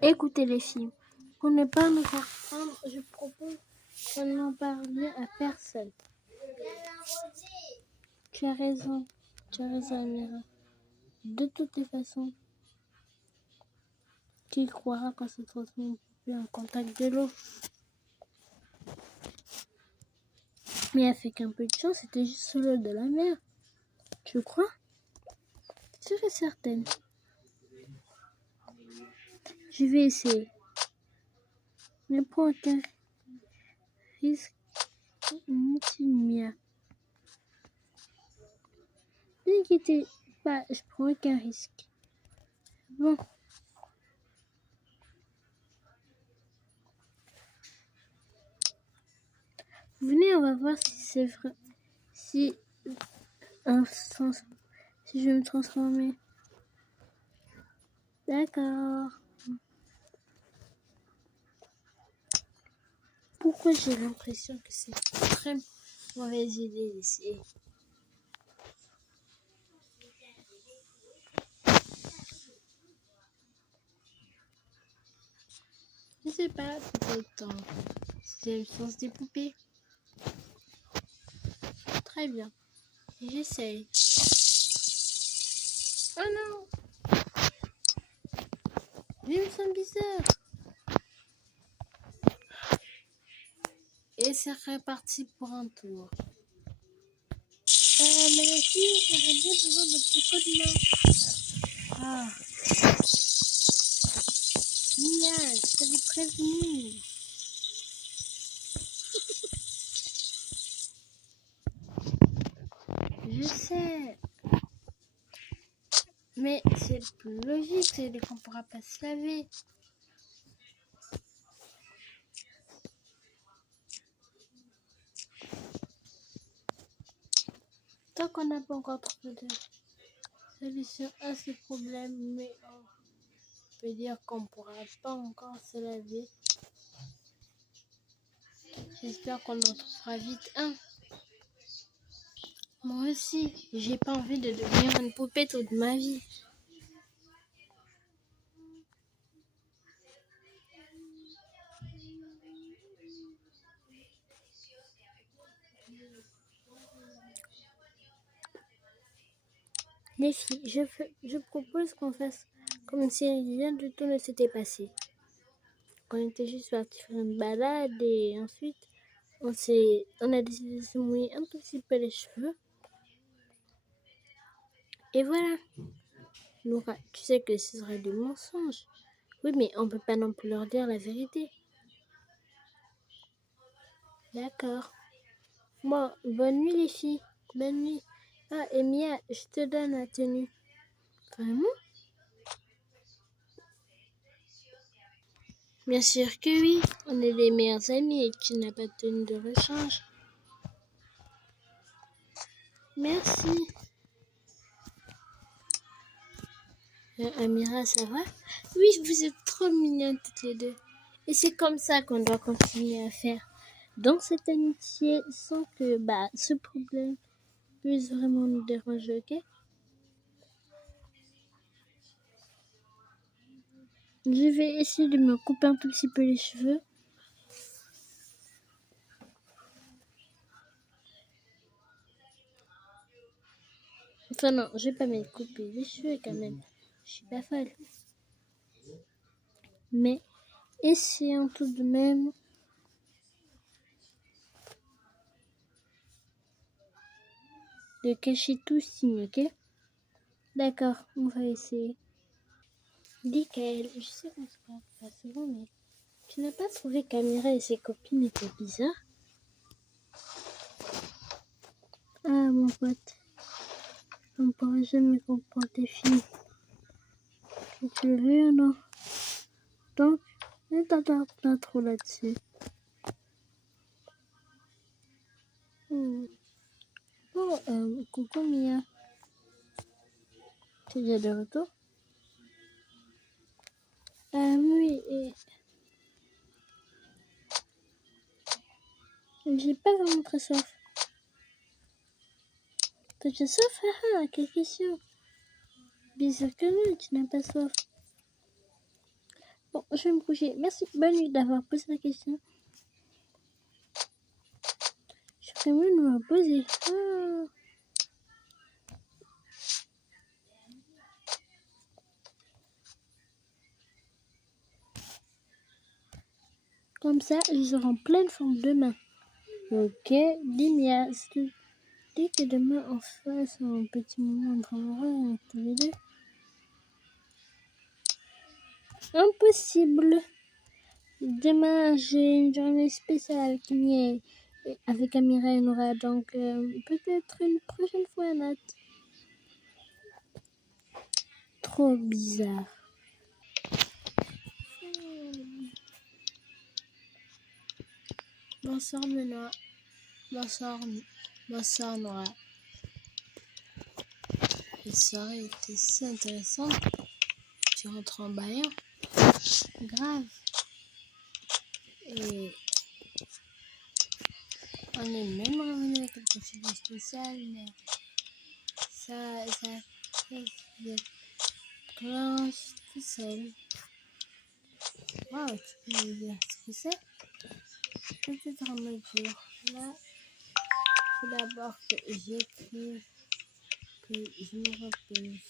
Écoutez les filles, pour ne pas nous faire prendre, je propose qu'on n'en parle à personne. Tu as raison, Amira. De toutes les façons, qui croira quand se transmet une poupée en contact de l'eau? Mais avec un peu de chance, c'était juste sous l'eau de la mer. Tu crois? Je serais certaine. Je vais essayer. Ne prends aucun risque inutile, Mia. N'inquiétez pas, je prends aucun risque. Bon. Venez, on va voir si c'est vrai. Si je vais me transformer. D'accord. Pourquoi j'ai l'impression que c'est une très mauvaise idée d'essayer? Je sais pas, peut-être c'est le sens des poupées. Très bien. J'essaye. Oh non! Je me sens bizarre. Et c'est reparti pour un tour. Mais les filles, j'aurais bien besoin de petit coup de main. Ah. Mia, je t'avais prévenu. Je sais. Mais c'est le plus logique, c'est qu'on ne pourra pas se laver. Tant qu'on n'a pas encore trouvé de solution à ce problème, mais on peut dire qu'on ne pourra pas encore se laver. J'espère qu'on en trouvera vite un. Moi aussi, j'ai pas envie de devenir une poupée toute ma vie. Les filles, je propose qu'on fasse comme si rien du tout ne s'était passé. Qu'on était juste parti faire une balade et ensuite on a décidé de se mouiller un tout petit peu les cheveux. Et voilà. Laura, tu sais que ce serait du mensonge. Oui, mais on peut pas non plus leur dire la vérité. D'accord. Bon, bonne nuit les filles. Bonne nuit. Ah, et Mia, je te donne la tenue. Vraiment? Bien sûr que oui. On est les meilleurs amis et tu n'as pas de tenue de rechange. Merci. Amira, ça va? Oui, vous êtes trop mignonnes toutes les deux. Et c'est comme ça qu'on doit continuer à faire. Dans cette amitié, sans que ce problème puisse vraiment nous déranger, ok? Je vais essayer de me couper un tout petit peu les cheveux. Enfin non, je vais pas me couper les cheveux quand même. Je suis pas folle. Mais essayons tout de même de cacher tout signe, ok? D'accord, on va essayer. Dis Kael, je sais qu'on se parle pas souvent, mais tu n'as pas trouvé qu'Amira et ses copines étaient bizarres? Ah mon pote, on ne pourra jamais comprendre tes filles. Tu le veux ou non? Donc, ne t'attarde pas trop là-dessus. Oh, coucou Mia. Tu es déjà de retour? Oui, et j'ai pas vraiment très soif. T'as déjà soif? Quelle question? Bien sûr que non, tu n'as pas soif. Bon, je vais me coucher. Merci, bonne nuit d'avoir posé la question. Je ferais mieux de me poser. Comme ça, je serai en pleine forme demain. Ok, dis-moi, dès que demain on fasse un petit moment entre amoureux avec tous les deux. Impossible. Demain, j'ai une journée spéciale qui est avec Amira et Nora, donc peut-être une prochaine fois, Nat. Trop bizarre. Bonsoir, Benoît. Bonsoir, Nora. La soirée était si intéressante. Tu rentres en baillant. Grave. Et on est même revenu avec quelque chose de spécial, mais ça de cloche tout seul. Wow, tu peux me dire ce que c'est? Peut-être en mode jour. Là, il faut d'abord que j'écrive, que je me repose.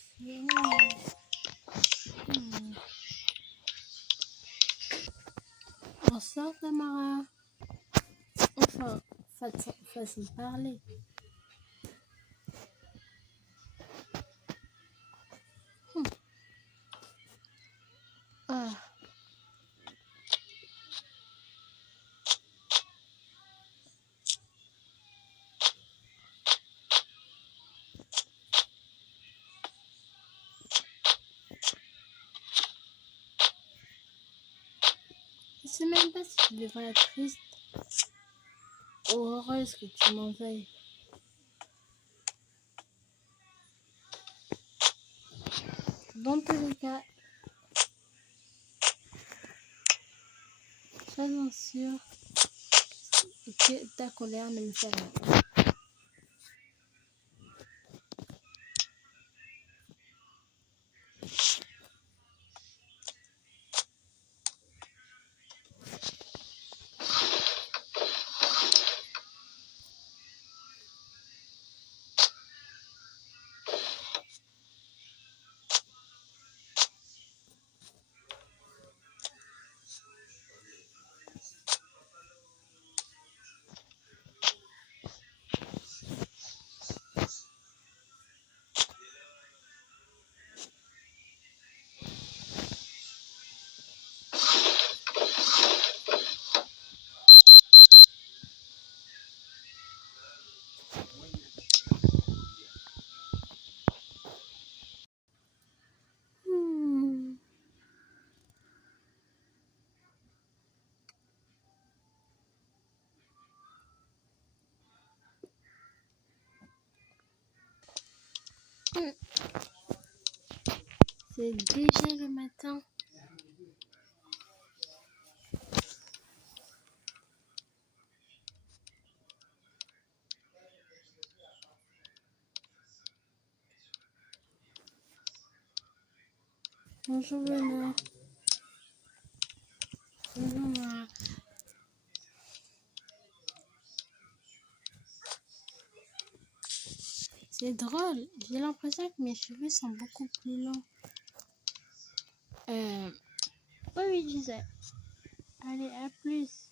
Bonsoir Tamara. Enfin, façon de parler. Ah. Je sais même pas si tu devrais être triste ou heureuse que tu m'en veuilles. Dans tous les cas, sois sûr que ta colère ne me fait rien. C'est déjà le matin. Bonjour Benoît. Bonjour Nora. C'est drôle, j'ai l'impression que mes cheveux sont beaucoup plus longs. Oui, je sais. Allez, à plus.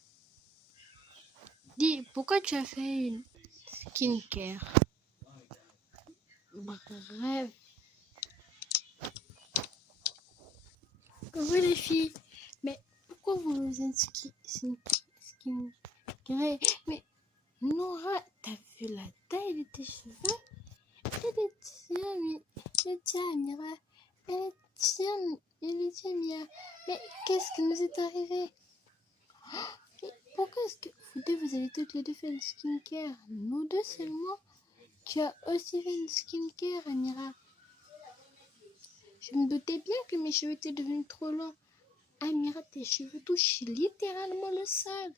Dis, pourquoi tu as fait une skincare? Bref. Vous les filles, mais pourquoi vous êtes skincare? Mais Nora, t'as vu la taille de tes cheveux? Et les tiens, mais les tiens, Amira. Et les tiens, Mia. Mais qu'est-ce qui nous est arrivé? Mais pourquoi est-ce que vous deux, vous avez toutes les deux fait une skincare? Nous deux seulement? Tu as aussi fait une skincare, Amira. Je me doutais bien que mes cheveux étaient devenus trop longs. Amira, tes cheveux touchent littéralement le sol.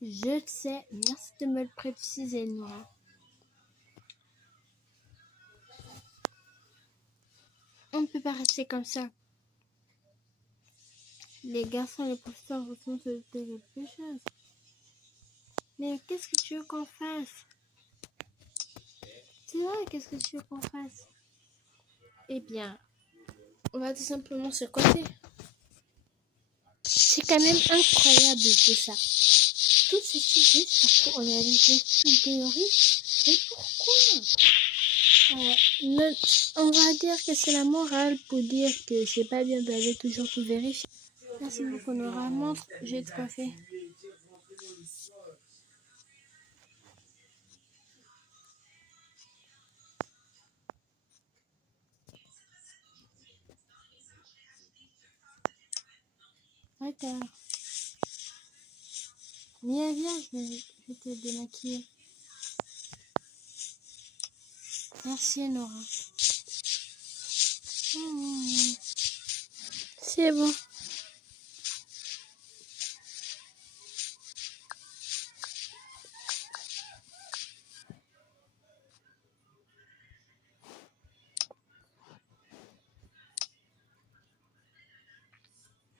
Je sais, merci de me le préciser, Nora. On ne peut pas rester comme ça. Les garçons et les professeurs ressentent quelque chose. Mais qu'est-ce que tu veux qu'on fasse? C'est vrai, qu'est-ce que tu veux qu'on fasse? Eh bien, on va tout simplement se coiffer. C'est quand même incroyable tout ça. Tout ceci juste parce qu'on a une théorie. Mais pourquoi? On va dire que c'est la morale pour dire que c'est pas bien d'aller toujours tout vérifier. Merci beaucoup, Nora. Montre, je vais te coiffer. D'accord. Mia, viens, je vais te démaquiller. Merci, Nora. C'est bon.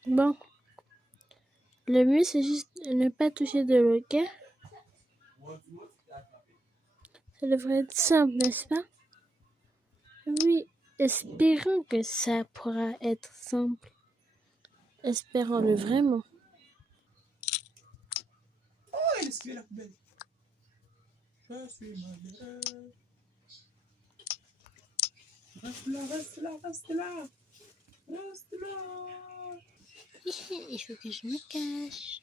Bon. Le mieux, c'est juste de ne pas toucher de l'eau, ok? Ça devrait être simple, n'est-ce pas? Oui, espérons que ça pourra être simple. Espérons-le vraiment. Oh, elle est la poubelle. Je suis malheureux. Reste là, reste là, reste là. Reste là. Il faut que je me cache.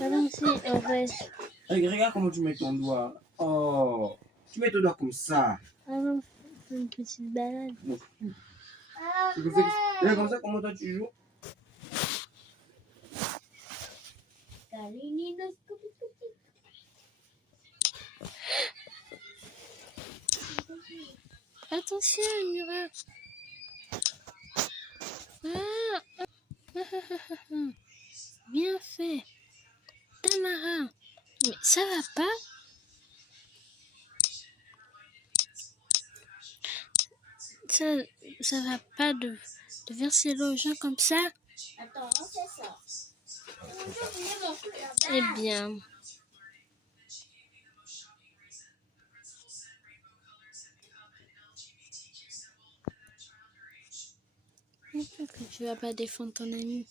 Allons-y, on reste. Regarde comment tu mets ton doigt. Oh, tu mets ton doigt comme ça. Allons, c'est une petite balade. C'est comme ça, comment toi tu joues? Attention, Mira. Bien fait. Tamara. Mais ça va pas? Ça va pas de verser l'eau aux gens comme ça? Attends, on fait ça. Eh bien. Que tu vas pas défendre ton ami.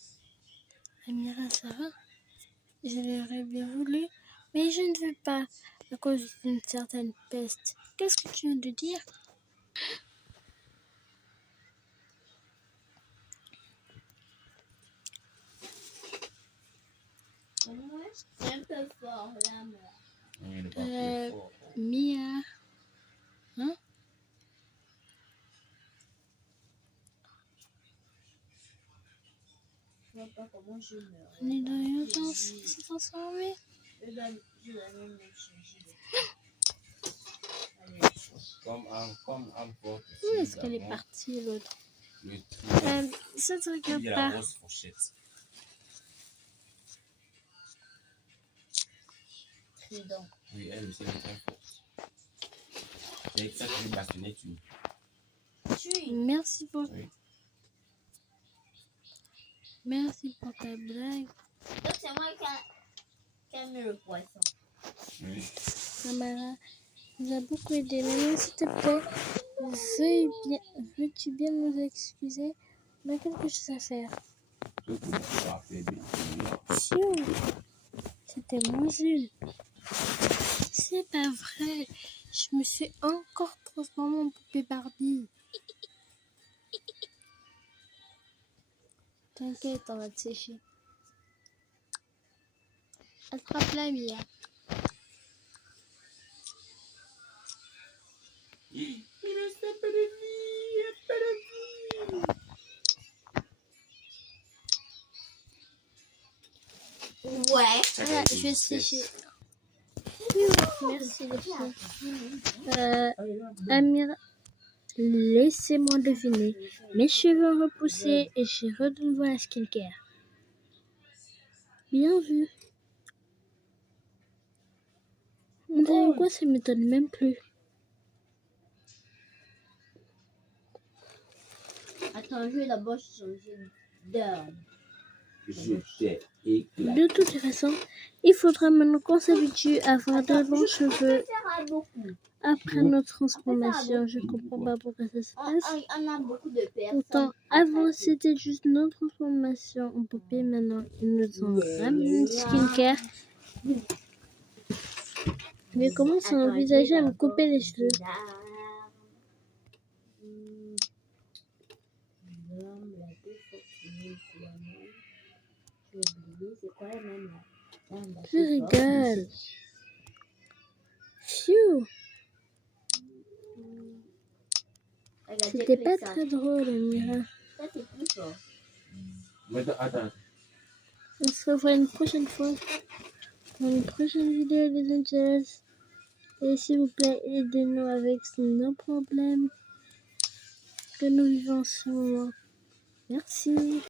Amira, ça va? Je l'aurais bien voulu, mais je ne veux pas à cause d'une certaine peste. Qu'est-ce que tu viens de dire? C'est un peu fort là, moi. Mia. Hein? Je vois pas comment je meurs. On est dans l'urgence, c'est transformé. Je vais même me changer Comme un porte. Où est-ce qu'elle est partie, l'autre? Ça ne te regarde Il y a pas. la grosse fourchette. Trident. Oui, elle aussi, elle est très forte. C'est ça que les bastonnets tuent. Merci pour... Oui. Merci pour ta blague. Donc c'est moi qui a mis le poisson. Oui. Tamara nous a beaucoup aidé. Maintenant, s'il te plaît, veux-tu bien nous excuser? On a quelque chose à faire. Sûr, c'était mon Jules. C'est pas vrai. Je me suis encore transformée en poupée Barbie. T'inquiète, on va te sécher. Attrape-la, Mia. Il reste un peu de vie, un peu de vie. Ouais. Ah, je vais sécher. Merci les filles. Amira, laissez-moi deviner. Mes cheveux ont repoussé et j'ai renouvelé la skincare. Bien vu. Vous savez quoi, ça m'étonne même plus. Attends, je vais d'abord changer d'heure. Je t'ai éclaté. De toute façon, il faudra maintenant qu'on s'habitue à avoir de longs cheveux Ça beaucoup. après notre transformation. Je comprends pas pourquoi ça se passe. On a beaucoup de personnes. Pourtant, avant, c'était juste notre transformation en poupée. Maintenant, ils nous ont ramené une skincare. Mais comment ça envisager à me couper les cheveux? Je rigole. Phew. C'était pas très drôle, Mira. Ça, c'est plus fort. Maintenant, attends. On se revoit une prochaine fois dans une prochaine vidéo, les Angels. Et s'il vous plaît, aidez-nous avec nos problèmes que nous vivons en ce moment. Merci.